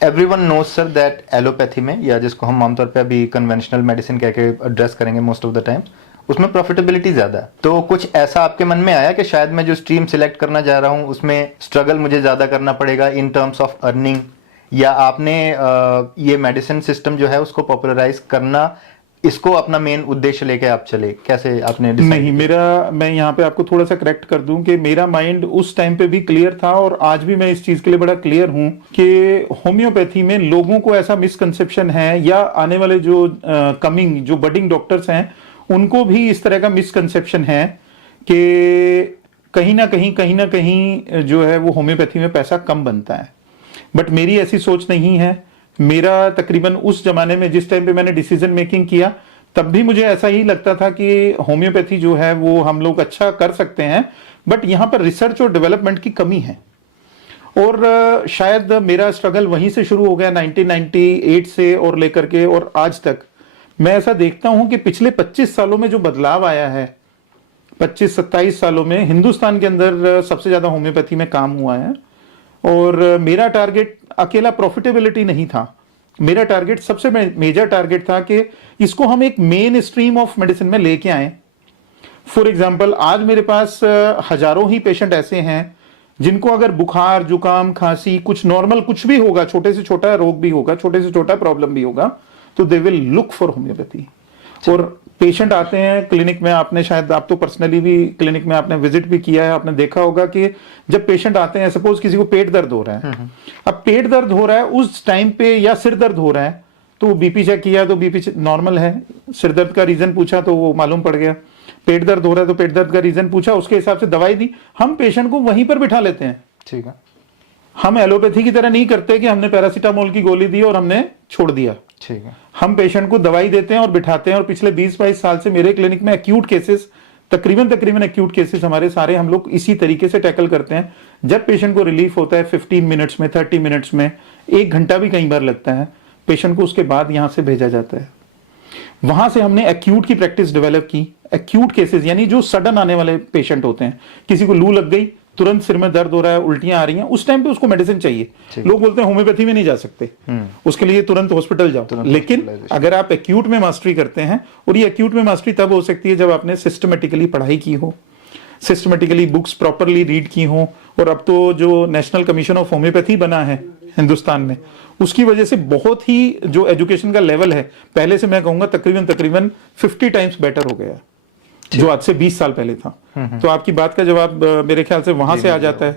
Everyone knows sir that allopathy में, या जिसको हम आमतौर पे अभी कन्वेंशनल मेडिसिन कह के एड्रेस करेंगे मोस्ट ऑफ द टाइम, उसमें प्रॉफिटेबिलिटी ज्यादा है। तो कुछ ऐसा आपके मन में आया कि शायद मैं जो स्ट्रीम सिलेक्ट करना जा रहा हूं उसमें स्ट्रगल मुझे ज्यादा करना पड़ेगा इन टर्म्स ऑफ अर्निंग, या आपने ये मेडिसिन सिस्टम जो है उसको पॉपुलराइज करना, इसको अपना मेन उद्देश्य लेके आप चले, कैसे आपने नहीं, मैं यहाँ पे आपको थोड़ा सा करेक्ट कर दूं कि मेरा माइंड उस टाइम पे भी क्लियर था और आज भी मैं इस चीज के लिए बड़ा क्लियर हूं कि होम्योपैथी में लोगों को ऐसा मिसकंसेप्शन है, या आने वाले जो जो बडिंग डॉक्टर्स हैं उनको भी इस तरह का मिसकंसेप्शन है कि कहीं ना कहीं जो है वो होम्योपैथी में पैसा कम बनता है। बट मेरी ऐसी सोच नहीं है। मेरा तकरीबन उस जमाने में जिस टाइम पे मैंने डिसीजन मेकिंग किया तब भी मुझे ऐसा ही लगता था कि होम्योपैथी जो है वो हम लोग अच्छा कर सकते हैं, बट यहां पर रिसर्च और डेवलपमेंट की कमी है। और शायद मेरा स्ट्रगल वहीं से शुरू हो गया 1998 से और लेकर के और आज तक। मैं ऐसा देखता हूं कि पिछले 25 सालों में जो बदलाव आया है, 25-27 सालों में हिंदुस्तान के अंदर सबसे ज्यादा होम्योपैथी में काम हुआ है। और मेरा टारगेट अकेला प्रॉफिटेबिलिटी नहीं था, मेरा टारगेट सबसे मेजर टारगेट था कि इसको हम एक मेन स्ट्रीम ऑफ मेडिसिन में लेके आए। फॉर एग्जांपल, आज मेरे पास हजारों ही पेशेंट ऐसे हैं जिनको अगर बुखार, जुकाम, खांसी, कुछ नॉर्मल कुछ भी होगा, छोटे से छोटा रोग भी होगा, छोटे से छोटा प्रॉब्लम भी होगा, तो they will look for homeopathy. और पेशेंट आते हैं क्लिनिक में, आपने शायद, आप तो पर्सनली भी क्लिनिक में आपने विजिट भी किया है, आपने देखा होगा कि जब पेशेंट आते हैं, सपोज किसी को पेट दर्द हो रहा है, अब पेट दर्द हो रहा है उस टाइम पे, या सिर दर्द हो रहा है, तो बीपी चेक किया तो बीपी नॉर्मल है, सिर दर्द का रीजन पूछा तो वो मालूम पड़ गया, पेट दर्द हो रहा है तो पेट दर्द का रीजन पूछा, उसके हिसाब से दवाई दी। हम पेशेंट को वहीं पर बिठा लेते हैं। ठीक है, हम एलोपैथी की तरह नहीं करते कि हमने पैरासीटामोल की गोली दी और हमने छोड़ दिया। ठीक है, हम पेशेंट को दवाई देते हैं और बिठाते हैं। और पिछले 20-22 साल से मेरे क्लिनिक में एक्यूट केसेस, तकरीबन एक्यूट केसेस हमारे सारे हम लोग इसी तरीके से टैकल करते हैं। जब पेशेंट को रिलीफ होता है 15 मिनट्स में, 30 मिनट्स में, 1 घंटा भी कई बार लगता है, पेशेंट को उसके बाद यहां से भेजा जाता है। वहां से हमने एक्यूट की प्रैक्टिस डेवलप की। एक्यूट केसेस यानी जो सडन आने वाले पेशेंट होते हैं, किसी को लू लग गई, तुरंत सिर में दर्द हो रहा है, उल्टियां आ रही हैं, उस टाइम पे उसको मेडिसिन चाहिए। लोग बोलते हैं होम्योपैथी में नहीं जा सकते, उसके लिए तुरंत हॉस्पिटल जाओ। लेकिन अगर आप एक्यूट में मास्टरी करते हैं, और ये एक्यूट में मास्टरी तब हो सकती है जब आपने सिस्टमेटिकली पढ़ाई की हो, सिस्टमेटिकली बुक्स प्रॉपरली रीड की हो। और अब तो जो नेशनल कमीशन ऑफ होम्योपैथी बना है हिंदुस्तान में, उसकी वजह से बहुत ही जो एजुकेशन का लेवल है, पहले से मैं कहूंगा तकरीबन 50 टाइम्स बेटर हो गया, जो आज से 20 साल पहले था। तो आपकी बात का जवाब मेरे ख्याल से वहां से आ जाता है